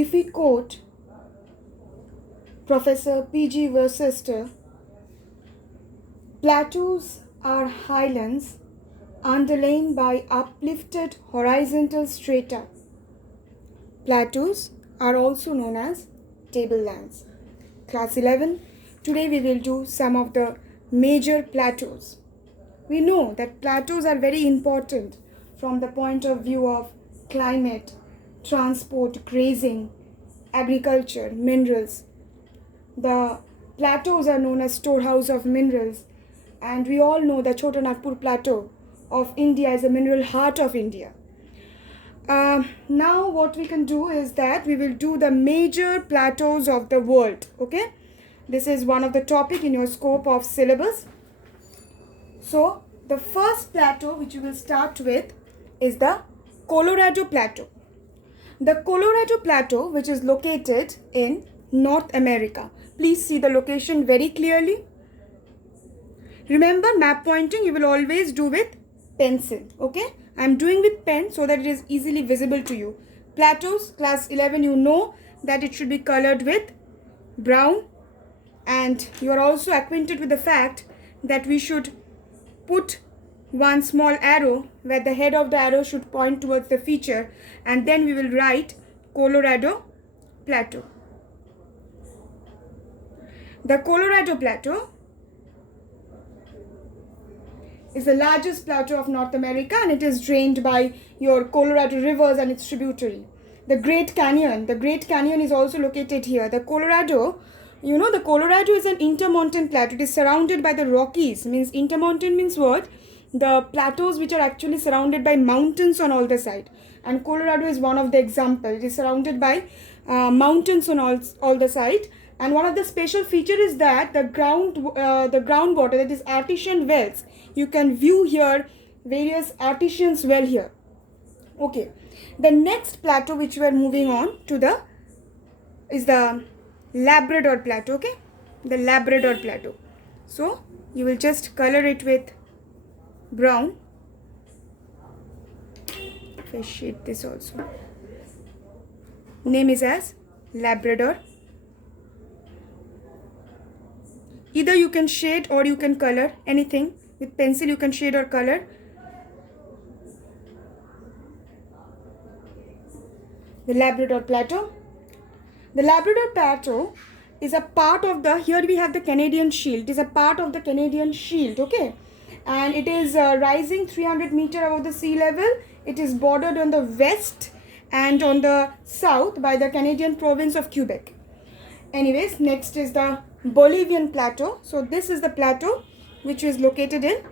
if we quote Professor P.G. Worcester, plateaus are highlands underlain by uplifted horizontal strata. Plateaus are also known as tablelands. Class 11, today we will do some of the major plateaus. We know that plateaus are very important from the point of view of climate, transport, grazing, agriculture, minerals. The plateaus are known as storehouse of minerals, and we all know the Chota Nagpur Plateau of India is the mineral heart of India. Now what we can do is that we will do the major plateaus of the world. Okay, this is one of the topic in your scope of syllabus. So the first plateau which we will start with is the Colorado Plateau. The Colorado Plateau, which is located in North America. Please see the location very clearly. Remember, map pointing you will always do with pencil. Okay, I am doing with pen so that it is easily visible to you. Plateaus, class 11, you know that it should be colored with brown, and you are also acquainted with the fact that we should put one small arrow where the head of the arrow should point towards the feature, and then we will write Colorado Plateau. The Colorado Plateau is the largest plateau of North America, and it is drained by your Colorado rivers and its tributary. The Great Canyon is also located here. The Colorado, you know, the Colorado is an intermountain plateau. It is surrounded by the Rockies. Means intermountain means what? The plateaus which are actually surrounded by mountains on all the side. And Colorado is one of the example. It is surrounded by mountains on all the side. And one of the special feature is that the groundwater, that is artesian wells. You can view here various artesian well here. Okay. The next plateau which we are moving on to is the Labrador Plateau. Okay. The Labrador Plateau. So you will just color it with brown. If I shade this also. Name is as Labrador. Either you can shade or you can color anything. With pencil you can shade or color. The Labrador Plateau. The Labrador Plateau is a part of here we have the Canadian Shield. It is a part of the Canadian Shield, okay? And it is rising 300 meters above the sea level. It is bordered on the west and on the south by the Canadian province of Quebec. Anyways, next is the Bolivian Plateau. So this is the plateau which is located in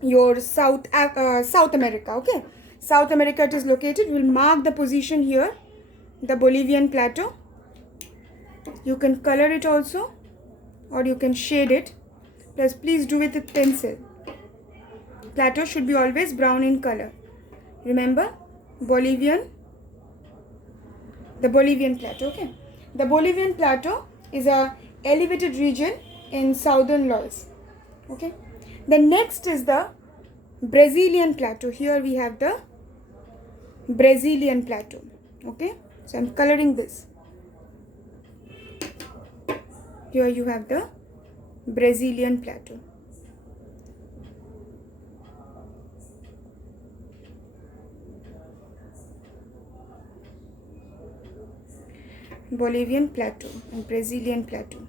your South America. Okay, South America it is located. We will mark the position here, the Bolivian Plateau. You can color it also or you can shade it. Plus please do it with pencil. Plateau should be always brown in color. Remember, the Bolivian Plateau. Okay, the Bolivian Plateau is a elevated region in southern Laos. Okay, the next is the Brazilian Plateau. Here we have the Brazilian Plateau. Okay, so I'm coloring this. Here you have the Brazilian Plateau. Bolivian Plateau and Brazilian Plateau.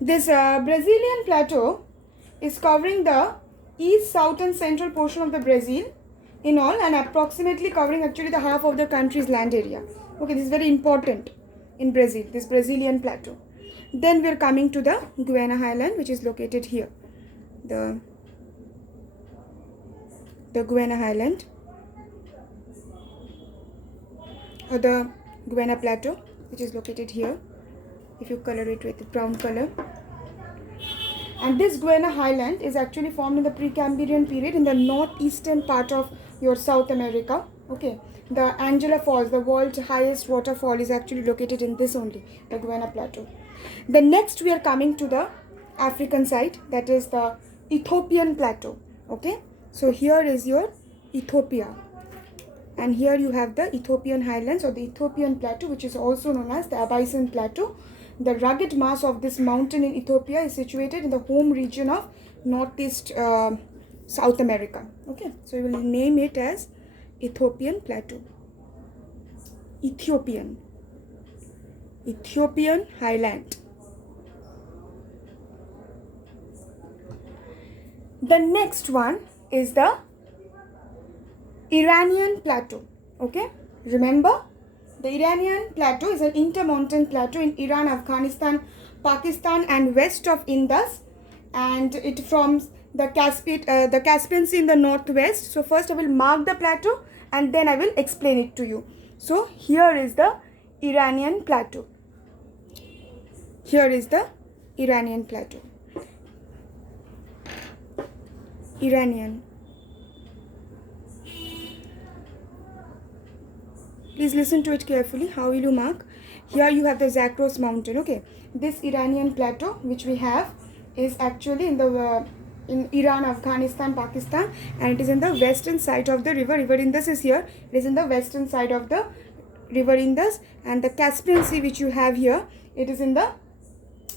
This Brazilian Plateau is covering the east, south and central portion of the Brazil in all, and approximately covering actually the half of the country's land area. Okay, this is very important in Brazil, this Brazilian Plateau. Then we are coming to the Guiana Highland, which is located here. The Guiana Highland or the Guiana Plateau, which is located here. If you color it with the brown color. And this Guiana Highland is actually formed in the Precambrian period in the northeastern part of your South America. Okay, the Angela Falls, the world's highest waterfall, is actually located in this only, the Guiana Plateau. The next we are coming to the African side, that is the Ethiopian Plateau. Okay, so here is your Ethiopia, and here you have the Ethiopian highlands or the Ethiopian plateau, which is also known as the Abyssinian plateau. The rugged mass of this mountain in Ethiopia is situated in the home region of northeast South America. Okay, so we will name it as Ethiopian plateau. Ethiopian highland. The next one is the Iranian plateau. Okay, remember, the Iranian plateau is an intermountain plateau in Iran, Afghanistan, Pakistan and west of Indus, and it forms the Caspian Sea in the northwest. So first I will mark the plateau and then I will explain it to you. So here is the Iranian plateau. Here is the Iranian plateau. Iranian. Please listen to it carefully. How will you mark? Here you have the Zakros mountain. Okay, this Iranian plateau which we have is actually in the in Iran, Afghanistan, Pakistan, and it is in the western side of the river Indus is here. It is in the western side of the river Indus, and the Caspian Sea which you have here, it is in the,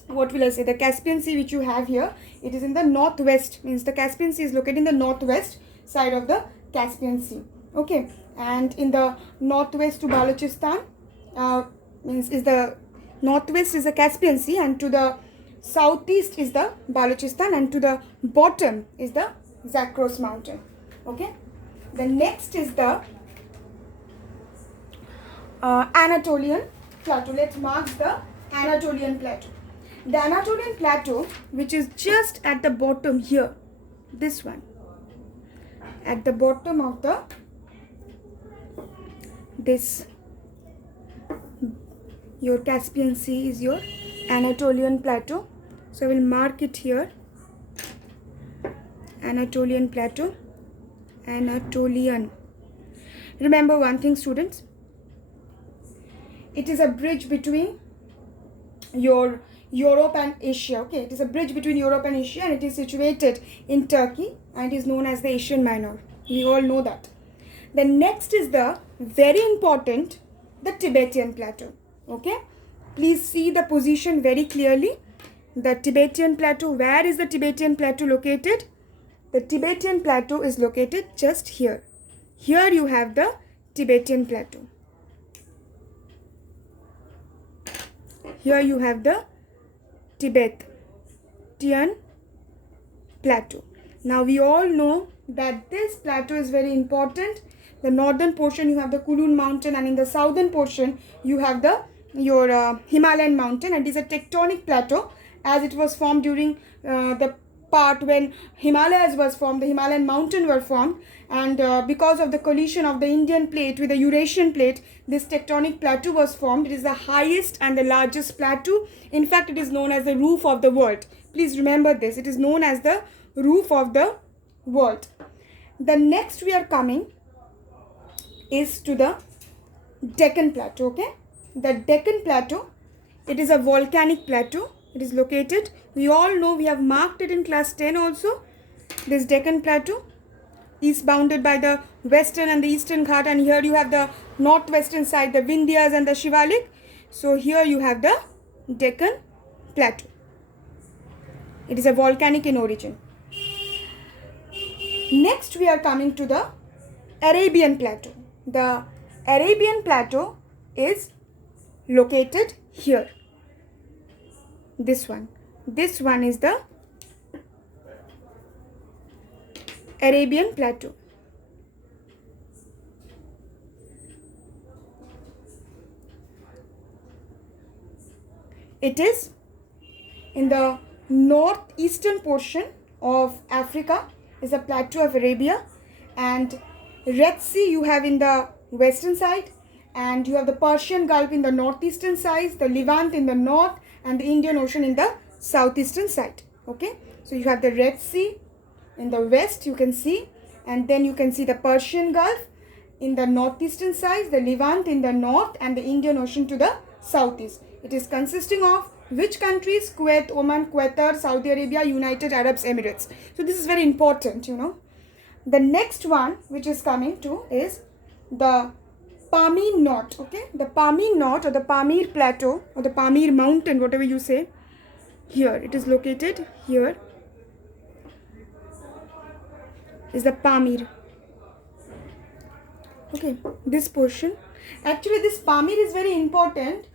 what will I say, the Caspian Sea which you have here, it is in the northwest, means the Caspian Sea is located in the northwest side of the Caspian Sea. Okay, and in the northwest to Balochistan, means is the northwest is the Caspian Sea, and to the southeast is the Balochistan, and to the bottom is the Zakros mountain. Okay, the next is the Anatolian plateau. Let's mark the Anatolian plateau. The Anatolian plateau, which is just at the bottom here, this one, at the bottom of the this, your Caspian Sea is your Anatolian plateau. So I will mark it here. Anatolian plateau. Anatolian. Remember one thing, students. It is a bridge between your Europe and Asia. Okay, it is a bridge between Europe and Asia, and it is situated in Turkey, and it is known as the Asian Minor. We all know that. The next is the very important, the Tibetan plateau. Okay, please see the position very clearly. The Tibetan plateau, where is the Tibetan plateau located? The Tibetan plateau is located just here. Here you have the Tibetan plateau. Here you have the Tibetan plateau. Now we all know that this plateau is very important. The northern portion you have the Kulun mountain, and in the southern portion you have the Himalayan mountain, and it is a tectonic plateau as it was formed during the part when Himalayas was formed. The Himalayan mountain were formed, and because of the collision of the Indian plate with the Eurasian plate, this tectonic plateau was formed. It is the highest and the largest plateau. In fact, it is known as the roof of the world. Please remember this. It is known as the roof of the world. The next we are coming is to the Deccan Plateau. Okay, the Deccan Plateau, it is a volcanic plateau. It is located, we all know, we have marked it in class 10 also. This Deccan Plateau is bounded by the western and the eastern Ghat, and here you have the northwestern side, the Vindhyas and the Shivalik. So here you have the Deccan Plateau. It is a volcanic in origin. Next we are coming to the Arabian Plateau. The Arabian Plateau is located here. This one is the Arabian Plateau. It is in the northeastern portion of Africa, is the plateau of Arabia, and Red Sea you have in the western side, and you have the Persian Gulf in the northeastern side, the Levant in the north, and the Indian Ocean in the southeastern side. Okay, so you have the Red Sea in the west, you can see, and then you can see the Persian Gulf in the northeastern side, the Levant in the north, and the Indian Ocean to the southeast. It is consisting of which countries? Kuwait, Oman, Qatar, Saudi Arabia, United Arab Emirates. So this is very important, you know. The next one which is coming to is the Pamir Knot, okay? The Pamir Knot or the Pamir Plateau or the Pamir Mountain, whatever you say, here. It is located here. Is the Pamir. Okay, this portion. Actually, this Pamir is very important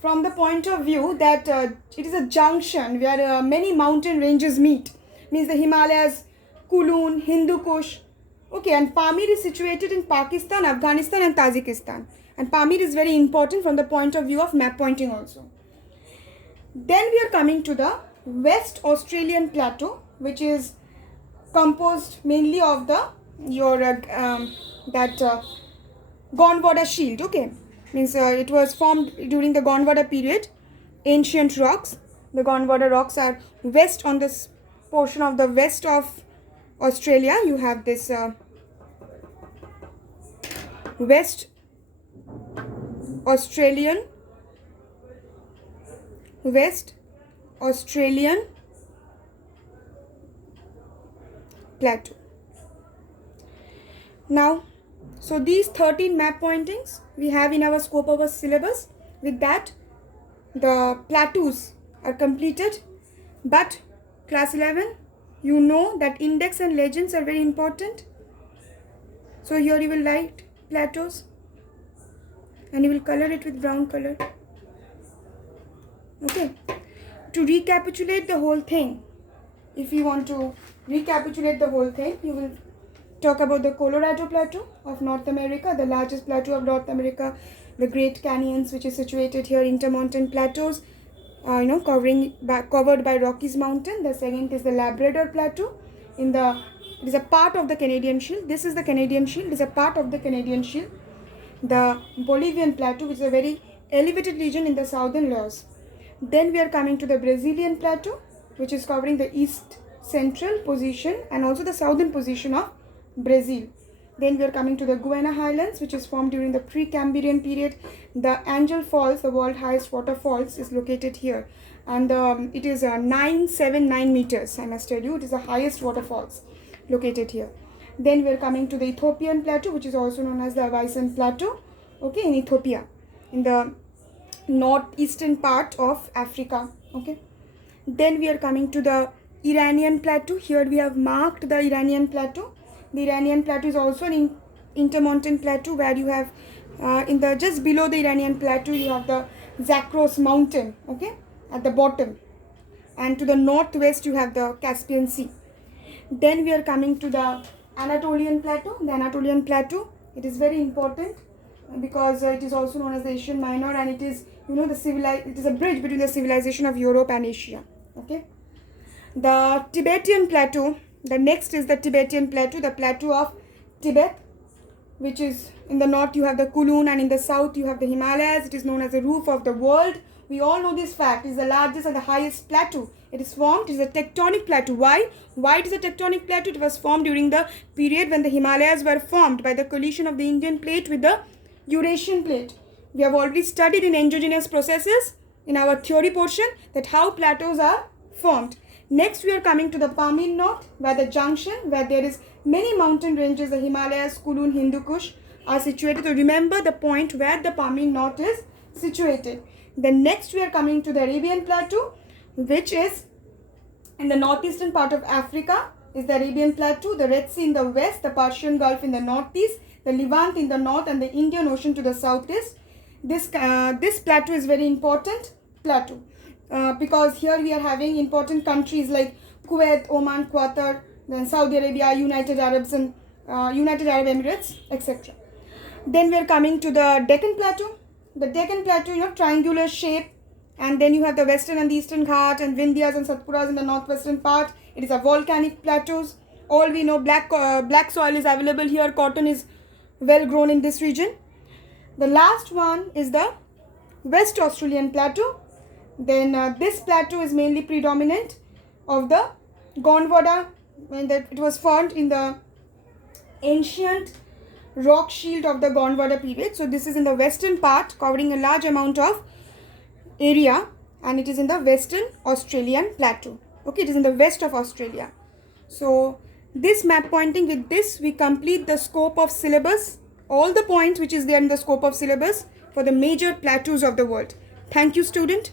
from the point of view that it is a junction where many mountain ranges meet. Means the Himalayas, Kulun, Hindu Kush. Okay, and Pamir is situated in Pakistan, Afghanistan and Tajikistan. And Pamir is very important from the point of view of map pointing also. Then we are coming to the West Australian Plateau, which is composed mainly of the Gondwana Shield. Okay, means it was formed during the Gondwana period. Ancient rocks. The Gondwana rocks are west on this portion of the west of Australia. You have this West Australian Plateau. Now, so these 13 map pointings we have in our scope of our syllabus. With that, the plateaus are completed. But class 11, you know that index and legends are very important. So here you will write plateaus and you will color it with brown color. Okay. To recapitulate the whole thing, if you want to recapitulate the whole thing, you will talk about the Colorado Plateau of North America, the largest plateau of North America, the Great Canyons, which is situated here, intermountain plateaus, covered by Rockies Mountain. The second is the Labrador Plateau. It is a part of the Canadian Shield. This is the Canadian Shield. It is a part of the Canadian Shield. The Bolivian Plateau, which is a very elevated region in the southern Laos. Then we are coming to the Brazilian Plateau, which is covering the east central position and also the southern position of Brazil. Then we are coming to the Guiana Highlands, which is formed during the pre-Cambrian period. The Angel Falls, the world's highest waterfalls, is located here. And it is 979 meters, I must tell you. It is the highest waterfalls located here. Then we are coming to the Ethiopian Plateau, which is also known as the Avicen Plateau, okay, in Ethiopia, in the northeastern part of Africa, okay. Then we are coming to the Iranian Plateau. Here we have marked the Iranian Plateau. The Iranian Plateau is also an intermountain plateau where you have just below the Iranian Plateau you have the Zakros Mountain, okay, at the bottom, and to the northwest you have the Caspian Sea. Then we are coming to the Anatolian Plateau. The Anatolian Plateau, it is very important because it is also known as the Asian Minor, and it is, it is a bridge between the civilization of Europe and Asia, okay. The Tibetan Plateau, the next is the Tibetan Plateau, the plateau of Tibet, which is in the north you have the Kulun and in the south you have the Himalayas. It is known as the roof of the world. We all know this fact. It is the largest and the highest plateau. It is formed, it is a tectonic plateau. Why? Why it is a tectonic plateau? It was formed during the period when the Himalayas were formed by the collision of the Indian plate with the Eurasian plate. We have already studied in endogenous processes in our theory portion that how plateaus are formed. Next we are coming to the Pamir Knot, where the junction, where there is many mountain ranges, the Himalayas, Kulun, Hindu Kush are situated. So remember the point where the Pamir Knot is situated. Then next we are coming to the Arabian Plateau, which is in the northeastern part of Africa, is the Arabian Plateau, the Red Sea in the west, the Persian Gulf in the northeast, the Levant in the north and the Indian Ocean to the southeast. This plateau is very important plateau because here we are having important countries like Kuwait, Oman, Qatar, then Saudi Arabia, United Arab Emirates, etc. Then we are coming to the Deccan Plateau. The Deccan Plateau, triangular shape, and then you have the western and the eastern Ghat and Vindhyas and Satpuras in the northwestern part. It is a volcanic plateaus. All we know, black soil is available here. Cotton is well grown in this region. The last one is the West Australian Plateau. Then this plateau is mainly predominant of the Gondwana, when it was formed in the ancient rock shield of the Gondwana period. So this is in the western part, covering a large amount of area, and it is in the Western Australian Plateau. Okay, it is in the west of Australia. So this map pointing, with this we complete the scope of syllabus all the points which is there in the scope of syllabus for the major plateaus of the world. Thank you, student.